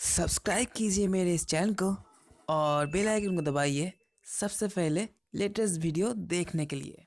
Subscribe कीजिए मेरे इस channel को और बेल आइकन को दबाइए सबसे पहले लेटेस्ट वीडियो देखने के लिए।